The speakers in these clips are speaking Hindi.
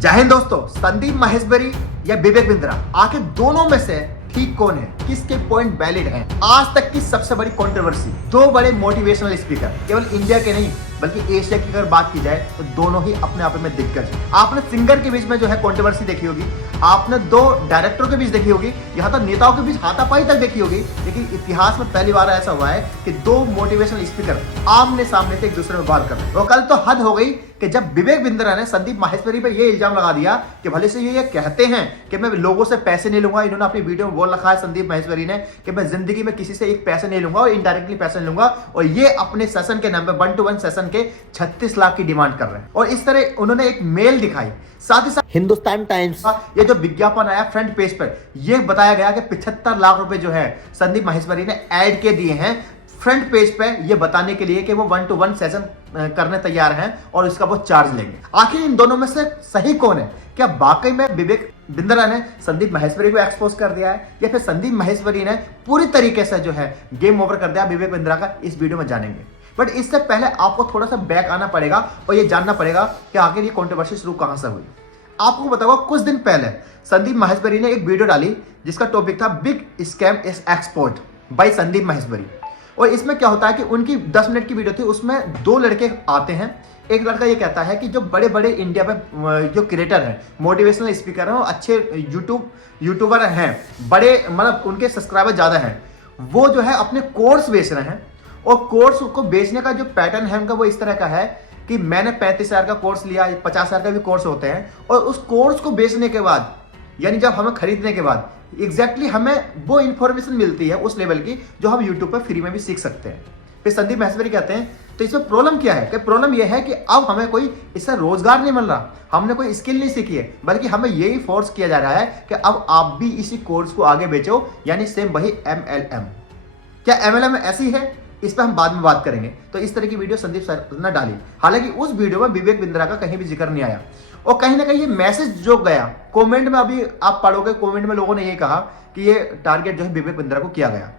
जय हिंद दोस्तों, संदीप माहेश्वरी या विवेक बिंद्रा, आखिर दोनों में से ठीक कौन है? किसके पॉइंट वैलिड हैं? आज तक की सबसे बड़ी कंट्रोवर्सी, दो बड़े मोटिवेशनल स्पीकर, केवल इंडिया के नहीं बल्कि एशिया की अगर बात की जाए तो दोनों ही अपने आप में दिग्गज हैं। आपने सिंगर के बीच में जो है कंट्रोवर्सी देखी होगी, आपने दो डायरेक्टरों के बीच देखी होगी, यहाँ तक नेताओं के बीच हाथापाई तक देखी होगी, लेकिन इतिहास में पहली बार ऐसा हुआ है कि दो मोटिवेशनल स्पीकर आमने सामने से एक दूसरे में बात कर रहे हैं। और कल तो हद हो गई कि जब विवेक बिंद्रा ने संदीप माहेश्वरी पर यह इल्जाम लगा दिया कि भले से ये कहते हैं कि मैं लोगों से पैसे नहीं लूंगा, इन्होंने अपनी वीडियो में बोल रखा है संदीप माहेश्वरी ने कि मैं जिंदगी में किसी से एक पैसे नहीं लूंगा और इनडायरेक्टली पैसे नहीं लूंगा, और ये अपने सेशन के नाम पे 1-to-1 सेशन के 36 लाख की डिमांड कर रहे हैं। और इस तरह उन्होंने एक मेल दिखाई, साथ ही साथ हिंदुस्तान टाइम्स का ये जो विज्ञापन आया फ्रंट पेज पर, यह बताया गया कि 75 लाख रुपए जो है संदीप माहेश्वरी ने ऐड के दिए हैं फ्रंट पेज पे, ये बताने के लिए कि वो 1-to-1 सेशन करने तैयार हैं और इसका वो चार्ज लेंगे। आखिर इन दोनों में से सही कौन है? क्या वाकई में विवेक बिंद्रा ने संदीप माहेश्वरी को एक्सपोज कर दिया है, या फिर संदीप माहेश्वरी ने पूरी तरीके से जो है गेम ओवर कर दिया विवेक बिंद्रा का? इस वीडियो में जानेंगे। बट इससे पहले आपको थोड़ा सा बैक आना पड़ेगा और ये जानना पड़ेगा कि आखिर ये कंट्रोवर्सी शुरू कहां से हुई। आपको बताऊंगा, कुछ दिन पहले संदीप माहेश्वरी ने एक वीडियो डाली जिसका टॉपिक था big scam is expose by Sandeep Maheshwari. और इसमें क्या होता है कि उनकी 10 मिनट की वीडियो थी, उसमें दो लड़के आते हैं। एक लड़का ये कहता है कि जो बड़े बड़े इंडिया में जो क्रिएटर हैं, मोटिवेशनल स्पीकर हैं और अच्छे यूट्यूबर हैं, बड़े मतलब उनके सब्सक्राइबर ज़्यादा हैं, वो जो है अपने कोर्स बेच रहे हैं। और कोर्स को बेचने का जो पैटर्न है उनका वो इस तरह का है कि मैंने 35,000 का कोर्स लिया, 50,000 का भी कोर्स होते हैं, और उस कोर्स को बेचने के बाद, यानी जब हमें खरीदने के बाद एग्जैक्टली हमें वो इंफॉर्मेशन मिलती है उस लेवल की जो हम यूट्यूब पर फ्री में भी सीख सकते हैं। फिर संदीप माहेश्वरी कहते हैं तो इसमें प्रॉब्लम क्या है? कि प्रॉब्लम यह है कि अब हमें कोई इससे रोजगार नहीं मिल रहा, हमने कोई स्किल नहीं सीखी है, बल्कि हमें यही फोर्स किया जा रहा है कि अब आप भी इसी कोर्स को आगे बेचो, यानी सेम वही MLM। क्या MLM ऐसी है? इस पर हम बाद में बात करेंगे। तो इस तरह की वीडियो संदीप सर ने डाली, हालांकि उस वीडियो में विवेक बिंद्रा का कहीं भी जिक्र नहीं आया। और कहीं ना कहीं ये मैसेज जो गया कमेंट में, अभी आप पढ़ोगे कमेंट में लोगों ने ये कहा कि ये टारगेट जो है विवेक बिंद्रा को किया गया।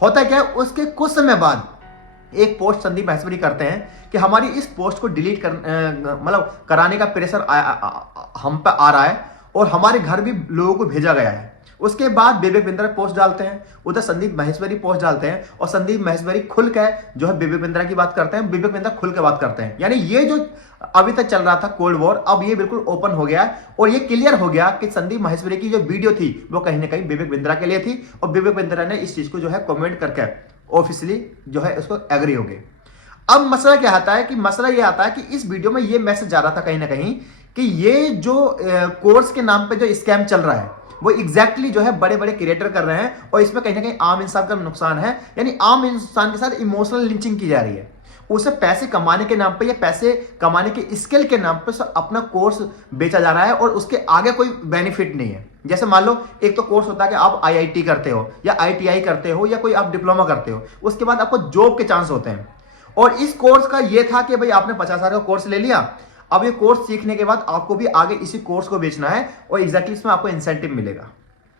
होता क्या है, उसके कुछ समय बाद एक पोस्ट संदीप माहेश्वरी करते हैं कि हमारी इस पोस्ट को डिलीट मतलब कराने का प्रेशर हम पे आ रहा है और हमारे घर भी लोगों को भेजा गया है। उसके बाद विवेक बिंद्रा पोस्ट डालते हैं, उधर संदीप माहेश्वरी पोस्ट डालते हैं, और संदीप माहेश्वरी खुल के जो है विवेक बिंद्रा की बात करते हैं, विवेक बिंद्रा खुल के बात करते हैं। यानी ये जो अभी तक चल रहा था कोल्ड वॉर, अब ये बिल्कुल ओपन हो गया और ये क्लियर हो गया कि संदीप माहेश्वरी की जो वीडियो थी वो कहीं ना कहीं विवेक बिंद्रा के लिए थी, और विवेक बिंद्रा ने इस चीज को जो है कमेंट करके ऑफिशियली जो है उसको एग्री हो गए। अब मसला क्या आता है कि मसला ये आता है कि इस वीडियो में ये मैसेज जा रहा था कहीं ना कहीं कि ये जो कोर्स के नाम पे जो स्कैम चल रहा है वो एग्जैक्टली जो है बड़े बड़े क्रिएटर कर रहे हैं, और इसमें कहीं ना कहीं आम इंसान का नुकसान है। यानी आम इंसान के साथ इमोशनल लिंचिंग की जा रही है, उसे पैसे कमाने के नाम पे या पैसे कमाने के स्किल के नाम पे अपना कोर्स बेचा जा रहा है, और उसके आगे कोई बेनिफिट नहीं है। जैसे मान लो एक तो कोर्स होता है कि आप IIT करते हो या ITI करते हो या कोई आप डिप्लोमा करते हो, उसके बाद आपको जॉब के चांस होते हैं। और इस कोर्स का ये था कि भाई आपने 50,000 का कोर्स ले लिया, अब ये कोर्स सीखने के बाद आपको भी आगे इसी कोर्स को बेचना है और एग्जैक्टली इसमें आपको इंसेंटिव मिलेगा।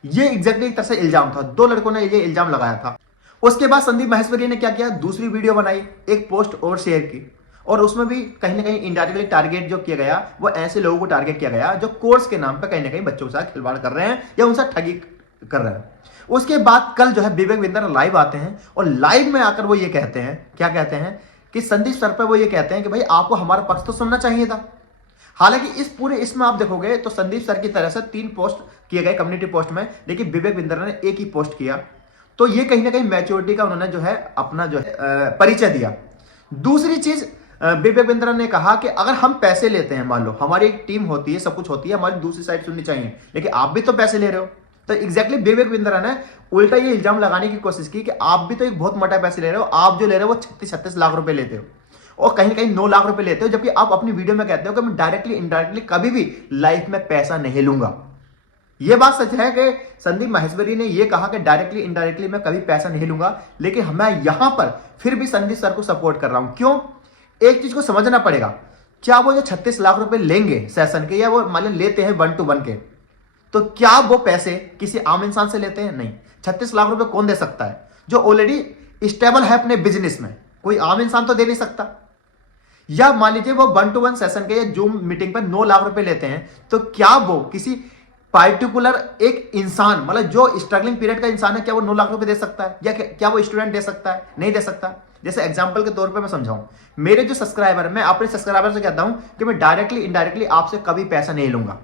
ये एग्जैक्टली एक तरह से इल्जाम था, दो लड़कों ने ये इल्जाम लगाया था। उसके बाद संदीप माहेश्वरी ने क्या किया, दूसरी वीडियो बनाई, एक पोस्ट और शेयर की, और उसमें भी कहीं ना कहीं इनडायरेक्टली टारगेट जो किया गया वो ऐसे लोगों को टारगेट किया गया जो कोर्स के नाम पर कहीं ना कहीं बच्चों के साथ खिलवाड़ कर रहे हैं या उनसे ठगी कर रहे हैं। उसके बाद कल जो है विवेक बिंद्रा लाइव आते हैं, और लाइव में आकर वो ये कहते हैं, क्या कहते हैं कि संदीप सर पे वो ये कहते हैं कि भाई आपको हमारा पक्ष तो सुनना चाहिए था। हालांकि इस पूरे इसमें आप देखोगे तो संदीप सर की तरह से 3 पोस्ट किए गए कम्युनिटी पोस्ट में, लेकिन विवेक बिंद्रा ने एक ही पोस्ट किया। तो ये कहीं ना कहीं मैच्योरिटी का उन्होंने जो है अपना जो है परिचय दिया। दूसरी चीज, विवेक बिंद्रा ने कहा कि अगर हम पैसे लेते हैं, मान लो हमारी एक टीम होती है, सब कुछ होती है, हमारी दूसरी साइड सुननी चाहिए, लेकिन आप भी तो पैसे ले रहे हो। तो एग्जैक्टली विवेक बिंद्रा ने उल्टा ये इल्जाम लगाने की कोशिश की कि आप भी तो एक बहुत मोटा पैसे ले रहे हो, आप जो ले रहे हो वो 36 लाख रुपए लेते हो और कहीं ना कहीं 9 लाख रुपए लेते हो, जबकि आप अपनी वीडियो में कहते हो कि मैं डायरेक्टली इनडायरेक्टली कभी भी लाइफ में पैसा नहीं लूंगा। यह बात सच है कि संदीप माहेश्वरी ने यह कहा कि डायरेक्टली इनडायरेक्टली मैं कभी पैसा नहीं लूंगा, लेकिन मैं यहां पर फिर भी संदीप सर को सपोर्ट कर रहा हूं। क्यों? एक चीज को समझना पड़ेगा, क्या वो जो 36 लाख रुपए लेंगे सेशन के, या वो मान लेते हैं 1-to-1 के, तो क्या वो पैसे किसी आम इंसान से लेते हैं? नहीं। 36 लाख रुपए कौन दे सकता है जो ऑलरेडी स्टेबल है अपने बिजनेस में? कोई आम इंसान तो दे नहीं सकता। या मान लीजिए वो 1-to-1 सेशन के या जूम मीटिंग पर 9 लाख रुपए लेते हैं, तो क्या वो किसी पार्टिकुलर एक इंसान, मतलब जो स्ट्रगलिंग पीरियड का इंसान है, क्या वो 9 लाख रुपए दे सकता है? या क्या वो स्टूडेंट दे सकता है? नहीं दे सकता। जैसे एग्जांपल के तौर पे मैं समझाऊं, मेरे जो सब्सक्राइबर है, मैं अपने सब्सक्राइबर से कहता हूं कि मैं डायरेक्टली इनडायरेक्टली आपसे कभी पैसा नहीं लूंगा,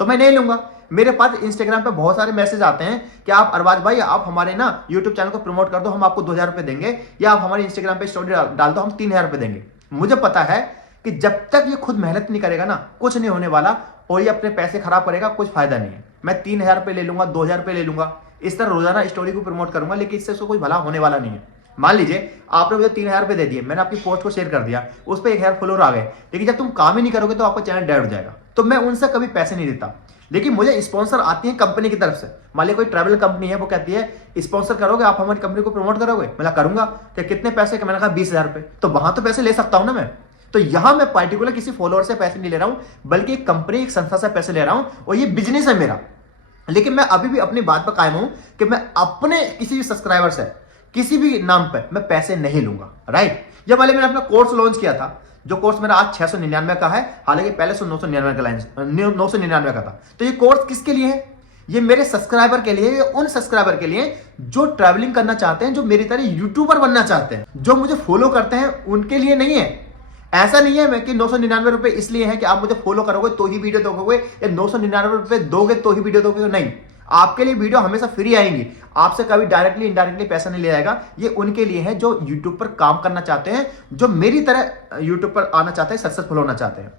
तो मैं नहीं लूंगा। मेरे पास इंस्टाग्राम पे बहुत सारे मैसेज आते हैं कि आप अरबाज भाई आप हमारे ना यूट्यूब चैनल को प्रमोट कर दो, हम आपको 2000 रुपए देंगे, या आप हमारे इंस्टाग्राम पे स्टोरी डाल दो, हम 3000 रुपए देंगे। मुझे पता है कि जब तक ये खुद मेहनत नहीं करेगा ना, कुछ नहीं होने वाला, और ये अपने पैसे खराब करेगा, कुछ फायदा नहीं है। मैं 3000 रुपए ले लूंगा, 2000 रुपए ले लूंगा, इस तरह रोजाना स्टोरी को प्रमोट करूंगा, लेकिन इससे उसको कोई भला होने वाला नहीं है। मान लीजिए आपने मुझे 3000 रुपए दे दिए, मैंने आपकी पोस्ट को शेयर कर दिया, उस पर 1000 फॉलोअर आ गए, लेकिन जब तुम काम ही नहीं करोगे तो आपका चैनल डेड हो जाएगा। तो मैं उनसे कभी पैसे नहीं देता, लेकिन मुझे स्पॉन्सर आती है कंपनी की तरफ से। मान लीजिए कोई ट्रैवल कंपनी है, वो कहती है स्पॉन्सर करोगे आप, हमारी कंपनी को प्रमोट करोगे? मैं करूंगा। तो कितने पैसे का? मैंने कहा 20,000 रुपए। तो वहां तो पैसे ले सकता हूं ना मैं। तो यहां मैं पार्टिकुलर किसी फॉलोअर से पैसे नहीं ले रहा हूं, बल्कि एक कंपनी, एक संस्था से पैसे ले रहा हूं, और ये बिजनेस है मेरा। लेकिन मैं अभी भी अपनी बात पर कायम हूं कि मैं अपने किसी भी सब्सक्राइबर से किसी भी नाम पे मैं पैसे नहीं लूंगा, राइट। जब पहले मैंने अपना कोर्स लॉन्च किया था, जो कोर्स मेरा आज 699 का है, हालांकि पहले 999 का था। तो ये कोर्स किसके लिए है? ये मेरे सब्सक्राइबर के लिए, उन सब्सक्राइबर के लिए जो ट्रैवलिंग करना चाहते हैं, जो मेरी तरह यूट्यूबर बनना चाहते हैं, जो मुझे फॉलो करते हैं, उनके लिए नहीं है। ऐसा नहीं है मैं कि 999 रुपए इसलिए है कि आप मुझे फॉलो करोगे तो ही वीडियो दोगे, या 999 रुपए दोगे तो ही वीडियो दोगे, नहीं। आपके लिए वीडियो हमेशा फ्री आएंगी, आपसे कभी डायरेक्टली इनडायरेक्टली पैसा नहीं लिया जाएगा। ये उनके लिए है जो यूट्यूब पर काम करना चाहते हैं, जो मेरी तरह यूट्यूब पर आना चाहते हैं, सक्सेसफुल होना चाहते हैं।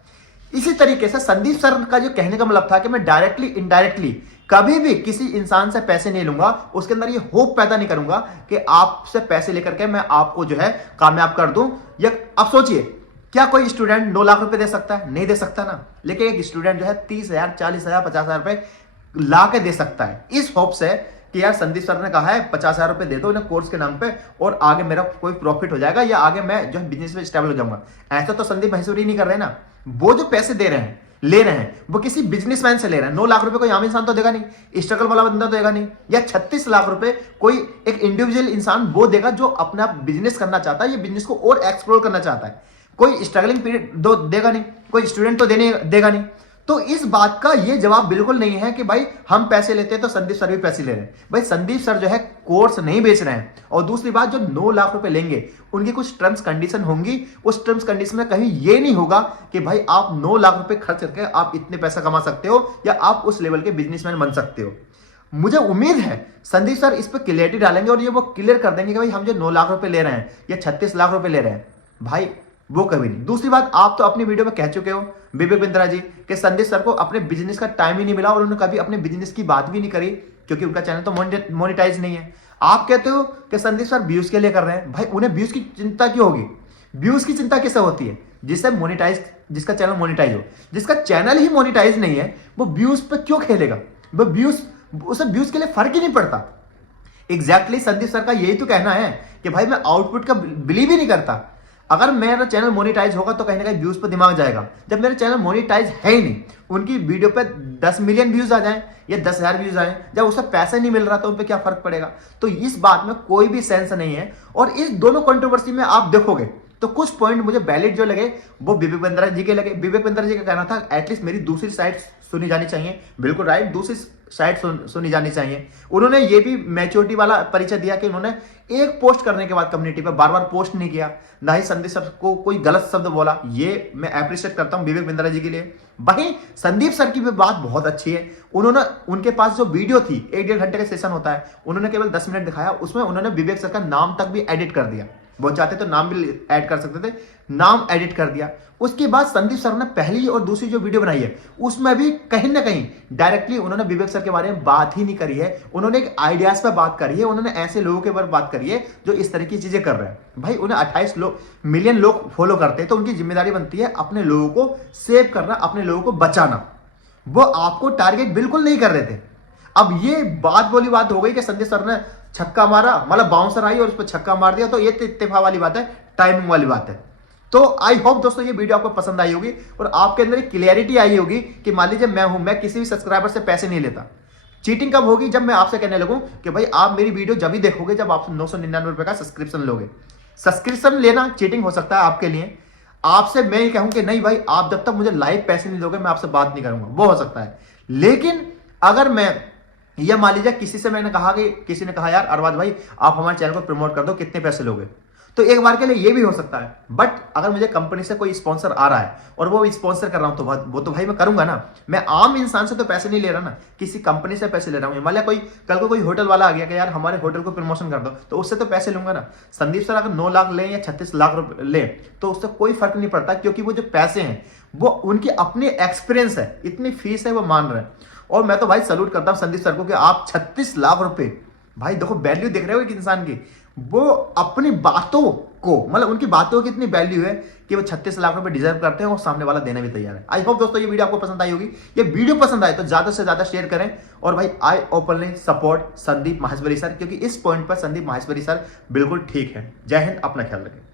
इसी तरीके से संदीप सर का जो कहने का मतलब था कि मैं डायरेक्टली इनडायरेक्टली कभी भी किसी इंसान से पैसे नहीं लूंगा, उसके अंदर ये होप पैदा नहीं करूंगा कि आपसे पैसे लेकर के मैं आपको जो है कामयाब कर दूं। या अब सोचिए, क्या कोई स्टूडेंट 9 लाख रुपए दे सकता है? नहीं दे सकता ना। लेकिन एक स्टूडेंट जो है 30,000, 40,000, 50,000 रुपए ला के दे सकता है, इस होप से कि यार संदीप सर ने कहा है 50,000 रुपए दे दो इन्हें कोर्स के नाम पे, और आगे मेरा कोई प्रॉफिट हो जाएगा, या आगे मैं जो है बिजनेस में स्टेबल हो जाऊंगा। ऐसा तो संदीप महेश्वरी नहीं कर रहे ना। वो जो पैसे दे रहे हैं, ले रहे हैं, वो किसी बिजनेसमैन से ले रहे हैं। 9 लाख रुपए कोई आम इंसान तो देगा नहीं, स्ट्रगल वाला बंदा तो देगा नहीं। या 36 लाख रुपए कोई एक इंडिविजुअल इंसान वो देगा जो अपना बिजनेस करना चाहता है, ये बिजनेस को और एक्सप्लोर करना चाहता है। कोई स्ट्रगलिंग पीरियड दो देगा नहीं, कोई स्टूडेंट तो देने देगा नहीं। तो इस बात का ये जवाब बिल्कुल नहीं है कि भाई हम पैसे लेते हैं तो संदीप सर भी पैसे ले रहे हैं। भाई संदीप सर जो है कोर्स नहीं बेच रहे हैं। और दूसरी बात, जो 9 लाख रुपए लेंगे उनकी कुछ टर्म्स कंडीशन होंगी। उस टर्म्स कंडीशन में कहीं ये नहीं होगा कि भाई आप 9 लाख रुपए खर्च करके आप इतने पैसा कमा सकते हो, या आप उस लेवल के बिजनेसमैन बन सकते हो। मुझे उम्मीद है संदीप सर इस पर क्लियरिटी डालेंगे, और ये वो क्लियर कर देंगे कि भाई हम जो 9 लाख रुपए ले रहे हैं या 36 लाख रुपए ले रहे हैं, भाई वो कभी नहीं। दूसरी बात, आप तो अपनी वीडियो में कह चुके हो विवेक बिंद्रा जी कि संदीप सर को अपने बिजनेस का टाइम ही नहीं मिला, और उन्होंने कभी अपने बिजनेस की बात भी नहीं करी, क्योंकि उनका चैनल तो मोनेटाइज नहीं है। आप कहते हो कि संदीप सर व्यूज के लिए कर रहे हैं। भाई उन्हें व्यूज की चिंता क्यों होगी? व्यूज की चिंता किससे होती है? जिसका चैनल मोनेटाइज हो। जिसका चैनल ही मोनेटाइज नहीं है, वो व्यूज पे क्यों खेलेगा? वो उसे व्यूज के लिए फर्क ही नहीं पड़ता। एग्जैक्टली संदीप सर का यही तो कहना है कि भाई मैं आउटपुट का बिलीव ही नहीं करता। अगर मेरा चैनल मोनेटाइज होगा तो कहीं ना कहीं व्यूज पर दिमाग जाएगा। जब मेरा चैनल मोनेटाइज है ही नहीं, उनकी वीडियो पे 10 मिलियन व्यूज आ जाएं या 10,000 व्यूज आए, जब उसे पैसा नहीं मिल रहा तो उन पे क्या फर्क पड़ेगा? तो इस बात में कोई भी सेंस नहीं है। और इस दोनों कंट्रोवर्सी में आप देखोगे तो कुछ पॉइंट मुझे वैलिड जो लगे वो विवेक बिंद्रा जी के लगे। विवेक बिंद्रा जी का कहना था एटलीस्ट मेरी दूसरी साइड सुनी जानी चाहिए। बिल्कुल राइट, दूसरी साइड सुनी जानी चाहिए। उन्होंने ये भी मैच्योरिटी वाला परिचय दिया कि उन्होंने एक पोस्ट करने के बाद कम्युनिटी पे बार बार पोस्ट नहीं किया, ना ही संदीप सर को कोई गलत शब्द बोला। ये मैं अप्रिशिएट करता हूं विवेक बिंद्रा जी के लिए। वहीं संदीप सर की भी बात बहुत अच्छी है। उन्होंने, उनके पास जो वीडियो थी 1-1.5 घंटे का सेशन होता है, उन्होंने केवल 10 मिनट दिखाया, उसमें उन्होंने विवेक सर का नाम तक भी एडिट कर दिया। वो चाहते तो नाम भी ऐड कर सकते थे, नाम एडिट कर दिया। उसके बाद संदीप सर ने पहली और दूसरी जो वीडियो बनाई है उसमें भी कहीं ना कहीं डायरेक्टली उन्होंने विवेक सर के बारे में बात ही नहीं करी है। उन्होंने एक आइडियाज पर बात करी है, उन्होंने ऐसे लोगों के बारे में बात करी है जो इस तरह की चीजें कर रहे हैं। भाई उन्हें 28 मिलियन लोग फॉलो करते हैं, तो उनकी जिम्मेदारी बनती है अपने लोगों को सेव करना, अपने लोगों को बचाना। वो आपको टारगेट बिल्कुल नहीं कर रहे थे। अब ये बात बोली बात हो गई कि संदीप सर ने छक्का मारा, मतलब बाउंसर आई और उस पर छक्का मार दिया, तो ये इत्तेफाक वाली बात है, टाइमिंग वाली बात है। तो आई होप दोस्तों ये वीडियो आपको पसंद आई होगी और आपके अंदर एक क्लियरिटी आई होगी कि मान लीजिए मैं किसी भी सब्सक्राइबर से पैसे नहीं लेता। चीटिंग कब होगी? जब मैं आपसे कहने लगूं कि भाई आप मेरी वीडियो जब भी देखोगे जब आप 999 रुपए का सब्सक्रिप्शन लोगे। सब्सक्रिप्शन लेना चीटिंग हो सकता है आपके लिए। आपसे मैं ये कहूं कि नहीं भाई, आप जब तक मुझे लाइव पैसे नहीं दोगे मैं आपसे बात नहीं करूंगा, वो हो सकता है। लेकिन अगर मैं, यह मान लीजिए किसी से मैंने कहा कि किसी ने कहा यार अरबाज भाई आप हमारे चैनल को प्रमोट कर दो, कितने पैसे लोगे, तो एक बार के लिए ये भी हो सकता है। बट अगर मुझे कंपनी से कोई स्पॉन्सर आ रहा है और वो स्पॉन्सर कर रहा हूं, तो वो तो भाई मैं करूंगा ना। मैं आम इंसान से तो पैसे नहीं ले रहा ना, किसी कंपनी से पैसे ले रहा हूं। मान लिया कोई कल को कोई होटल वाला आ गया कि यार हमारे होटल को प्रमोशन कर दो, तो उससे तो पैसे लूंगा ना। संदीप सर अगर 9 लाख लें या 36 लाख रुपए लें तो उससे कोई फर्क नहीं पड़ता, क्योंकि वो जो पैसे हैं वो उनकी अपनी एक्सपीरियंस है, इतनी फीस है वो मान रहे हैं। और मैं तो भाई सल्यूट करता हूं संदीप सर को कि आप 36 लाख रुपए, भाई देखो वैल्यू देख रहे हो एक इंसान की, वो अपनी बातों को, मतलब उनकी बातों की इतनी वैल्यू है कि वो 36 लाख रुपए डिजर्व करते हैं और सामने वाला देने भी तैयार है। आई होप दोस्तों ये वीडियो आपको पसंद आई होगी। ये वीडियो पसंद आए तो ज्यादा से ज्यादा शेयर करें और भाई I openly support Sandeep Maheshwari sir, क्योंकि इस पॉइंट पर संदीप माहेश्वरी सर बिल्कुल ठीक है। जय हिंद, अपना ख्याल रखें।